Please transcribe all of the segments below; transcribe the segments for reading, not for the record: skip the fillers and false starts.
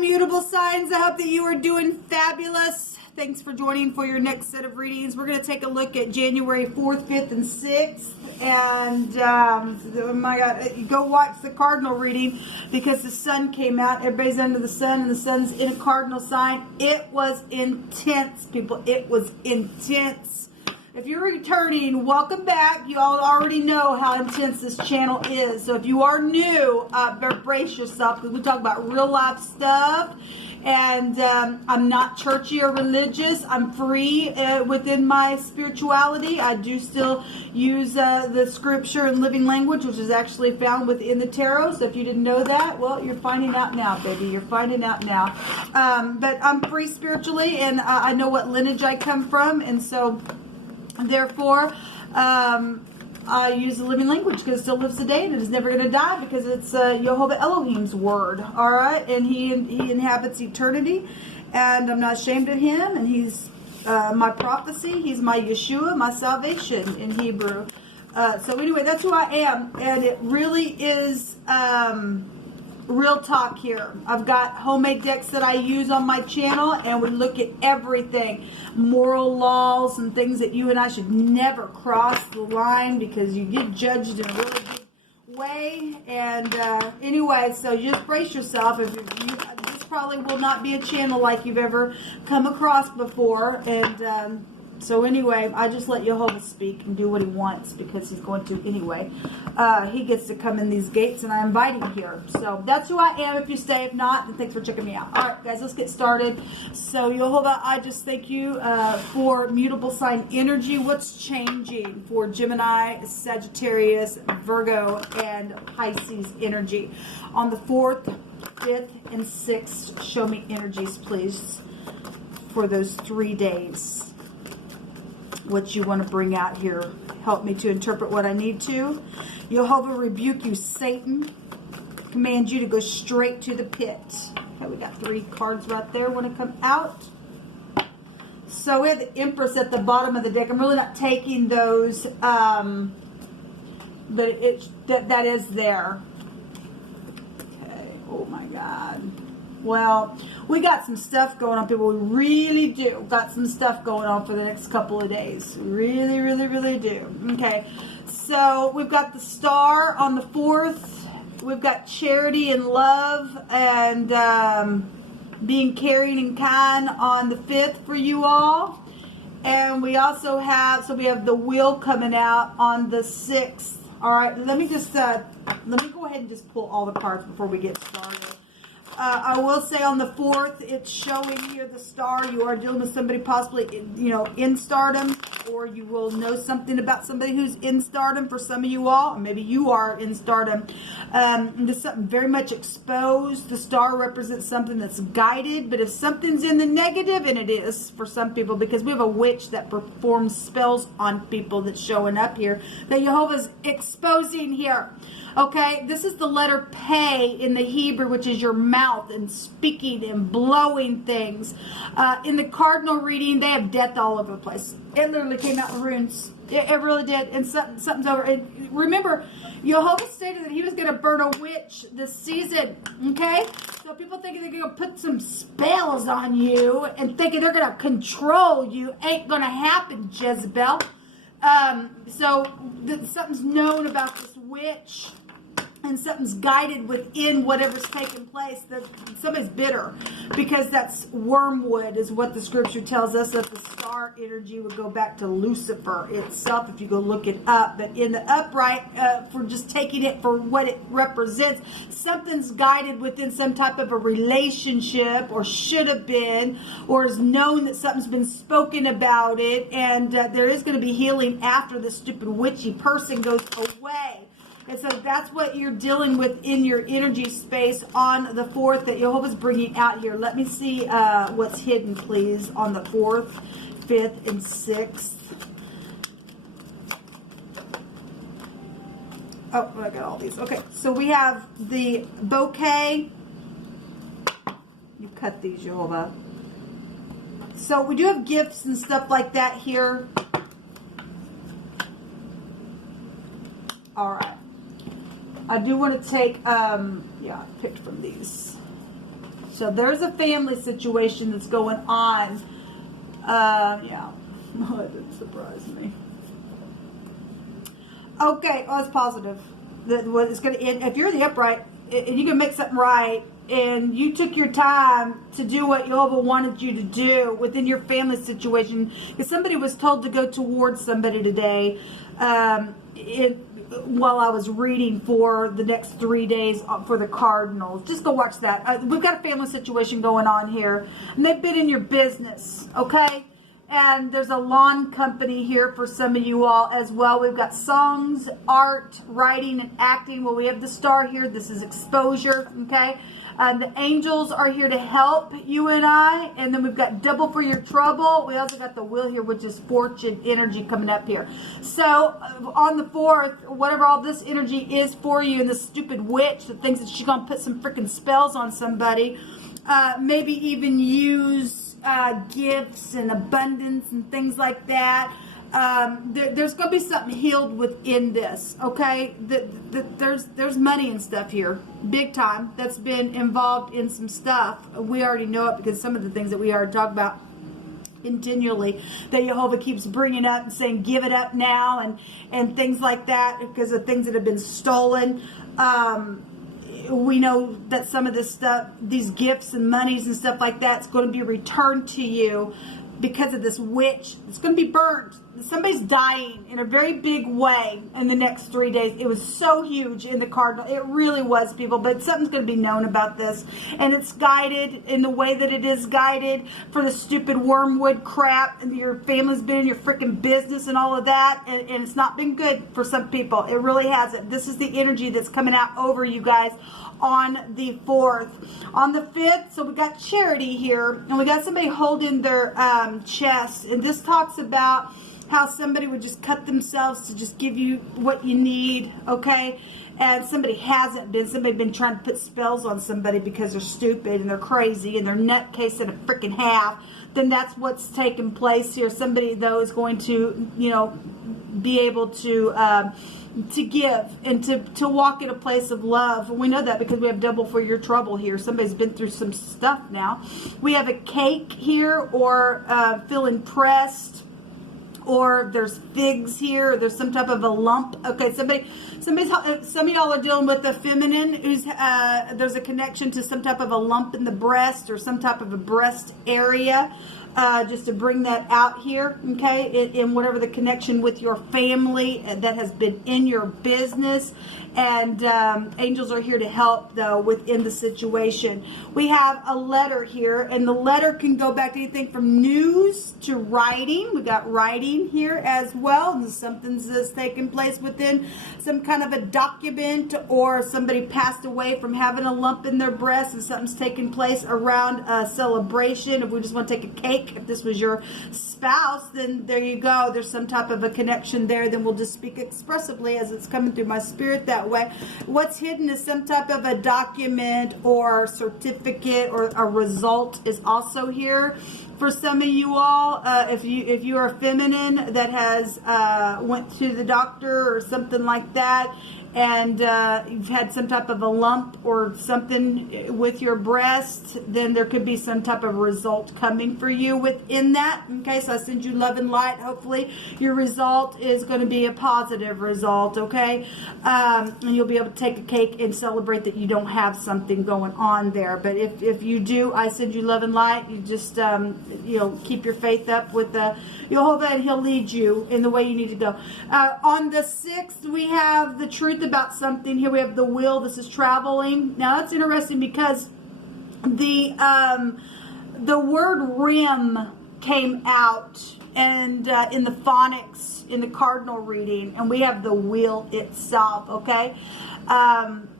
mutable signs, I hope that you are doing fabulous. Thanks for joining for your next set of readings. We're going to take a look at January 4th, 5th, and 6th. And, oh my God, go watch the cardinal reading because the sun came out. Everybody's under the sun, and the sun's in a cardinal sign. It was intense, people. It was intense. If you're returning, welcome back. You all already know how intense this channel is. So if you are new, brace yourself because we talk about real life stuff. And I'm not churchy or religious. I'm free within my spirituality. I do still use the scripture and living language, which is actually found within the tarot. So if you didn't know that, well, you're finding out now, baby. You're finding out now. But I'm free spiritually, and I know what lineage I come from. And so, therefore, I use the living language because it still lives today and it is never going to die because it's YHVH Elohim's word, all right? And he inhabits eternity, and I'm not ashamed of him, and he's my prophecy. He's my Yeshua, my salvation in Hebrew. So anyway, that's who I am, and it really is real talk here. I've got homemade decks that I use on my channel, and we look at everything, moral laws and things that you and I should never cross the line because you get judged in a really big way. And anyway, so just brace yourself. If this probably will not be a channel like you've ever come across before. And so anyway, I just let YHVH speak and do what he wants because he's going to anyway. He gets to come in these gates, and I invite him here. So that's who I am. If you stay, if not, then thanks for checking me out. All right, guys, let's get started. So YHVH, I just thank you for mutable sign energy. What's changing for Gemini, Sagittarius, Virgo, and Pisces energy on the 4th, 5th, and 6th? Show me energies, please, for those 3 days. What you want to bring out here. Help me to interpret what I need to. YHVH rebuke you, Satan. Command you to go straight to the pit. Okay, we got 3 cards right there want to come out. So we have the Empress at the bottom of the deck. I'm really not taking those, but that is there. Okay. Oh my God. Well, we got some stuff going on, people. We really do. Got some stuff going on for the next couple of days. We really, really, really do. Okay. So we've got the Star on the 4th. We've got charity and love and being caring and kind on the 5th for you all. And we also have, so we have the Wheel coming out on the 6th. All right. Let me just, let me go ahead and just pull all the cards before we get started. I will say on the 4th, it's showing here the Star. You are dealing with somebody possibly, in stardom, or you will know something about somebody who's in stardom for some of you all, or maybe you are in stardom. There's something very much exposed. The Star represents something that's guided, but if something's in the negative, and it is for some people, because we have a witch that performs spells on people that's showing up here, that YHVH's exposing here. Okay, this is the letter Pei in the Hebrew, which is your mouth and speaking and blowing things. In the cardinal reading, they have death all over the place. It literally came out in runes. It really did. And something's over. And remember, YHVH stated that he was going to burn a witch this season. Okay? So people thinking they're going to put some spells on you and thinking they're going to control you. Ain't going to happen, Jezebel. So something's known about this witch, and something's guided within whatever's taking place. That somebody's bitter because that's wormwood is what the scripture tells us, that the Star energy would go back to Lucifer itself if you go look it up. But in the upright, for just taking it for what it represents, something's guided within some type of a relationship, or should have been, or is known that something's been spoken about it, and there is going to be healing after the stupid witchy person goes away. And so that's what you're dealing with in your energy space on the 4th that YHVH is bringing out here. Let me see what's hidden, please, on the 4th, 5th, and 6th. Oh, I got all these. Okay, so we have the bouquet. You cut these, YHVH. So we do have gifts and stuff like that here. All right. I do want to take, yeah, I picked from these. So there's a family situation that's going on. Yeah. Oh, that didn't surprise me. Okay, oh, it's positive. It's going to end. If you're in the upright and you can make something right, and you took your time to do what Jehovah wanted you to do within your family situation, if somebody was told to go towards somebody today, while I was reading for the next 3 days for the Cardinals, just go watch that. We've got a family situation going on here, and they've been in your business, okay? And there's a lawn company here for some of you all as well. We've got songs, art, writing, and acting. Well, we have the star here. This is exposure, okay? The angels are here to help you and I. And then we've got double for your trouble. We also got the wheel here, which is fortune energy coming up here. So on the 4th, whatever all this energy is for you, and this stupid witch that thinks that she's going to put some freaking spells on somebody, maybe even use gifts and abundance and things like that. There's going to be something healed within this, okay? There's money and stuff here, big time, that's been involved in some stuff. We already know it because some of the things that we already talk about continually that Jehovah keeps bringing up and saying give it up now, and things like that, because of things that have been stolen. We know that some of this stuff, these gifts and monies and stuff like that, is going to be returned to you because of this witch. It's going to be burned. Somebody's dying in a very big way in the next 3 days. It was so huge in the Cardinal. It really was, people. But something's going to be known about this. And it's guided in the way that it is guided for the stupid wormwood crap. And your family's been in your freaking business and all of that. And it's not been good for some people. It really hasn't. This is the energy that's coming out over you guys on the 4th. On the 5th, so we got charity here. And we got somebody holding their chest. And this talks about how somebody would just cut themselves to just give you what you need, okay? And somebody hasn't been. Somebody been trying to put spells on somebody because they're stupid and they're crazy and they're nutcase in a freaking half. Then that's what's taking place here. Somebody, though, is going to, you know, be able to give and to walk in a place of love. And we know that because we have double for your trouble here. Somebody's been through some stuff now. We have a cake here, or feeling pressed, or there's figs here, or there's some type of a lump. Okay, some of y'all are dealing with a feminine who's there's a connection to some type of a lump in the breast or some type of a breast area. Just to bring that out here, okay, in whatever the connection with your family that has been in your business. And angels are here to help, though, within the situation. We have a letter here, and the letter can go back to anything from news to writing. We got writing here as well, and something that's taking place within some kind of a document, or somebody passed away from having a lump in their breast, and something's taking place around a celebration. If we just want to take a cake, if this was your spouse, then there you go. There's some type of a connection there. Then we'll just speak expressively as it's coming through my spirit that way. What's hidden is some type of a document or certificate, or a result is also here for some of you all. If you are feminine that has went to the doctor or something like that, and you've had some type of a lump or something with your breast, then there could be some type of result coming for you within that. Okay, so I send you love and light. Hopefully your result is going to be a positive result, okay? And you'll be able to take a cake and celebrate that you don't have something going on there. But if you do, I send you love and light. You just, keep your faith up with Jehovah, and he'll lead you in the way you need to go. On the 6th, we have the truth about something. Here we have the wheel. This is traveling. Now that's interesting because the word rim came out, and in the phonics in the cardinal reading, and we have the wheel itself, okay?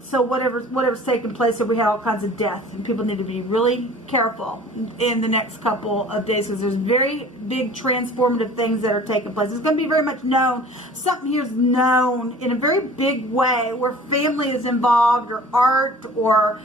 So whatever's taking place, so we had all kinds of death, and people need to be really careful in the next couple of days, because there's very big transformative things that are taking place. It's going to be very much known. Something here is known in a very big way, where family is involved, or art, or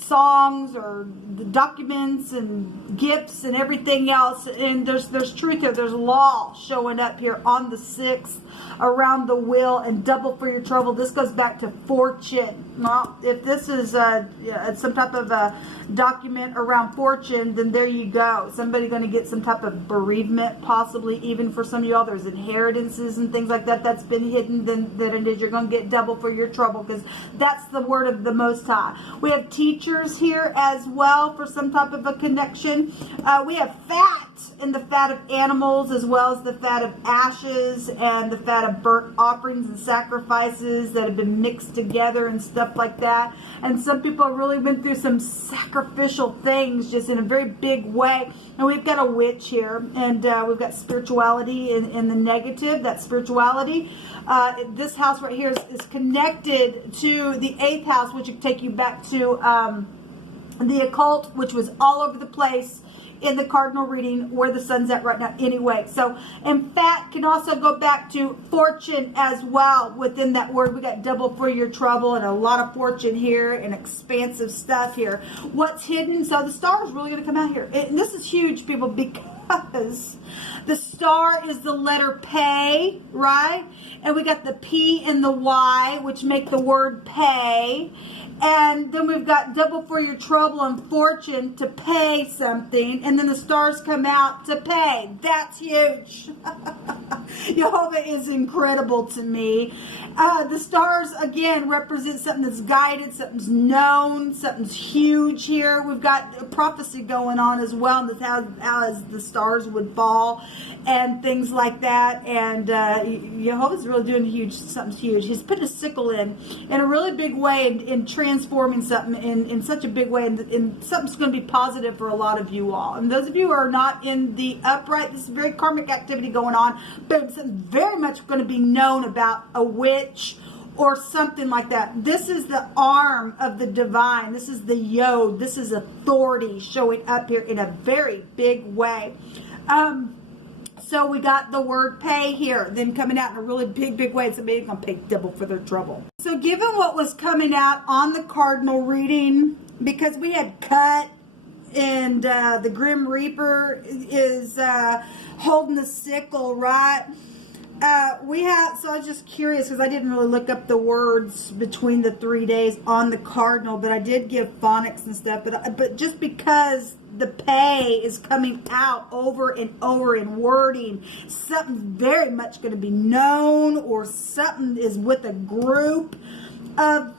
songs, or the documents and gifts and everything else. And there's truth here. There's law showing up here on the 6th around the wheel, and double for your trouble. This goes back to fortune. Well, if this is some type of a document around fortune, then there you go. Somebody going to get some type of bereavement, possibly even for some of y'all. There's inheritances and things like that that's been hidden. Then it is you're going to get double for your trouble, because that's the word of the Most High. We have teachers here as well for some type of a connection. We have fat, and the fat of animals, as well as the fat of ashes and the fat of burnt offerings and sacrifices that have been mixed together and stuff like that. And some people have really been through some sacrificial things just in a very big way. And we've got a witch here, and we've got spirituality in the negative. That spirituality, this house right here is connected to the 8th house, which would take you back to the occult, which was all over the place in the cardinal reading where the sun's at right now anyway. So, and fat can also go back to fortune as well. Within that word, we got double for your trouble and a lot of fortune here and expansive stuff here. What's hidden? So the star is really going to come out here. And this is huge, people, because the star is the letter pay, right? And we got the P and the Y, which make the word pay. And then we've got double for your trouble and fortune, to pay something. And then the stars come out to pay. That's huge. Jehovah is incredible to me. The stars, again, represent something that's guided, something's known, something's huge here. We've got a prophecy going on as well, and how the stars would fall and things like that. And Jehovah's really doing something huge. He's putting a sickle in a really big way in transforming something in such a big way, and something's going to be positive for a lot of you all. And those of you who are not in the upright, this is very karmic activity going on, but something very much going to be known about a witch or something like that. This is the arm of the divine. This is the yod. This is authority showing up here in a very big way. So we got the word pay here, then coming out in a really big way. Somebody's going to pay double for their trouble. So given what was coming out on the cardinal reading, because we had cut, and the Grim Reaper is holding the sickle, right? So I was just curious, because I didn't really look up the words between the 3 days on the cardinal, but I did give phonics and stuff. But just because the pay is coming out over and over in wording, something's very much going to be known, or something is with a group of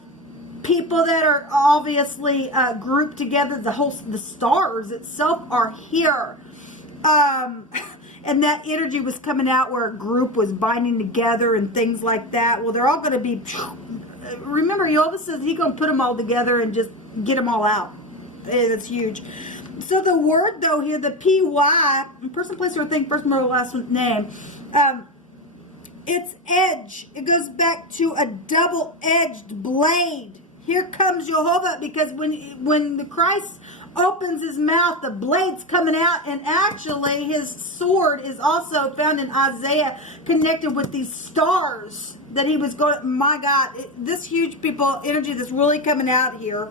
people that are obviously grouped together. The stars itself are here. And that energy was coming out where a group was binding together and things like that. Well, they're all going to be, remember, he always says he's going to put them all together and just get them all out. That's huge. So the word, though, here, the PY, person, place, or thing, first, middle, last name, it's edge. It goes back to a double-edged blade. Here comes Jehovah, because when the Christ opens his mouth, the blade's coming out, and actually his sword is also found in Isaiah, connected with these stars that he was going. My God, this huge people energy that's really coming out here.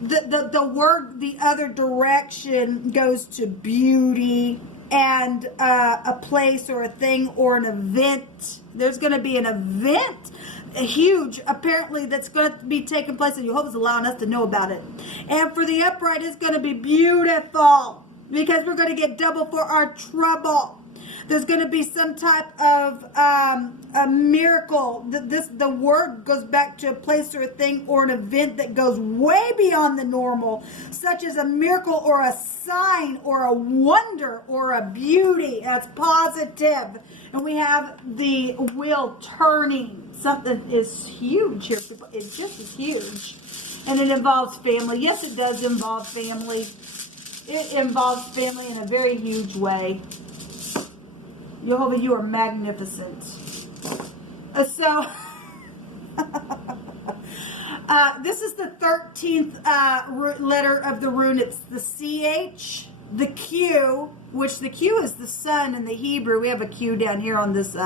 The word, the other direction, goes to beauty and a place or a thing or an event. There's going to be an event, huge, apparently, that's going to be taking place, and Jehovah's allowing us to know about it. And for the upright, it's going to be beautiful, because we're going to get double for our trouble. There's going to be some type of a miracle. The word goes back to a place or a thing or an event that goes way beyond the normal, such as a miracle or a sign or a wonder or a beauty. That's positive. And we have the wheel turning. Something is huge here, people. It just is huge. And it involves family. Yes, it does involve family. It involves family in a very huge way. Jehovah, you are magnificent. This is the 13th letter of the rune. It's the CH, the Q, which the Q is the sun in the Hebrew. We have a Q down here on this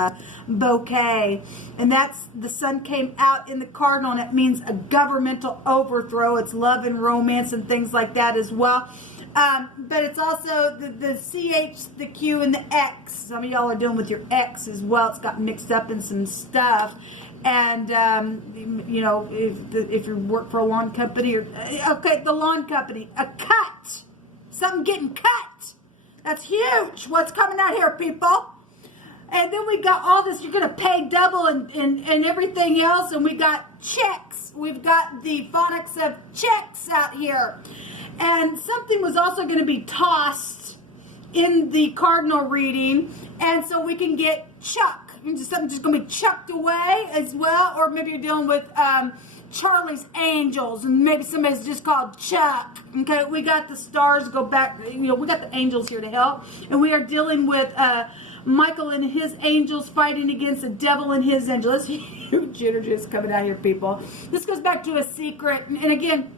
bouquet. And that's, the sun came out in the cardinal, and it means a governmental overthrow. It's love and romance and things like that as well. But it's also the CH, the Q, and the X. Some of y'all are dealing with your X as well. It's got mixed up in some stuff. And, you know, if you work for a lawn company, or, okay, the lawn company, a cut, something getting cut. That's huge. What's coming out here, people? And then we got all this, you're going to pay double and everything else. And we got checks. We've got the phonics of checks out here. And something was also going to be tossed in the cardinal reading. And so we can get chuck. Something just going to be chucked away as well. Or maybe you're dealing with Charlie's Angels. And maybe somebody's just called Chuck. Okay, we got the stars go back. You know, we got the angels here to help. And we are dealing with Michael and his angels fighting against the devil and his angels. That's huge energy is coming out here, people. This goes back to a secret. And again,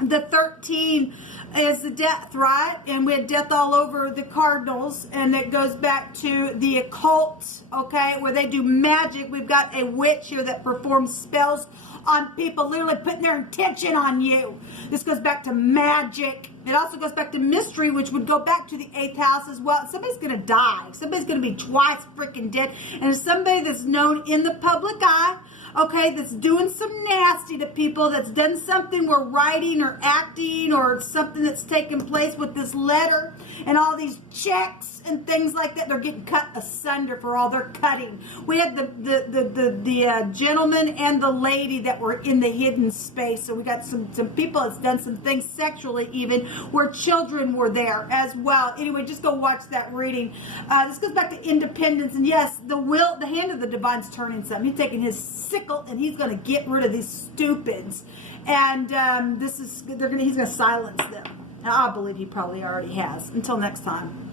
the 13 is the death, right? And we had death all over the cardinals. And it goes back to the occult, okay, where they do magic. We've got a witch here that performs spells on people, literally putting their intention on you. This goes back to magic. It also goes back to mystery, which would go back to the 8th house as well. Somebody's going to die. Somebody's going to be twice freaking dead. And it's somebody that's known in the public eye, okay, that's doing some nasty to people, that's done something where writing or acting or something that's taken place with this letter and all these checks and things like that. They're getting cut asunder for all their cutting. We had the gentleman and the lady that were in the hidden space. So we got some people that's done some things sexually even where children were there as well. Anyway, just go watch that reading. This goes back to independence. And yes, the hand of the divine's turning some. He's taking his sickle and he's going to get rid of these stupids. And he's going to silence them. I believe he probably already has. Until next time.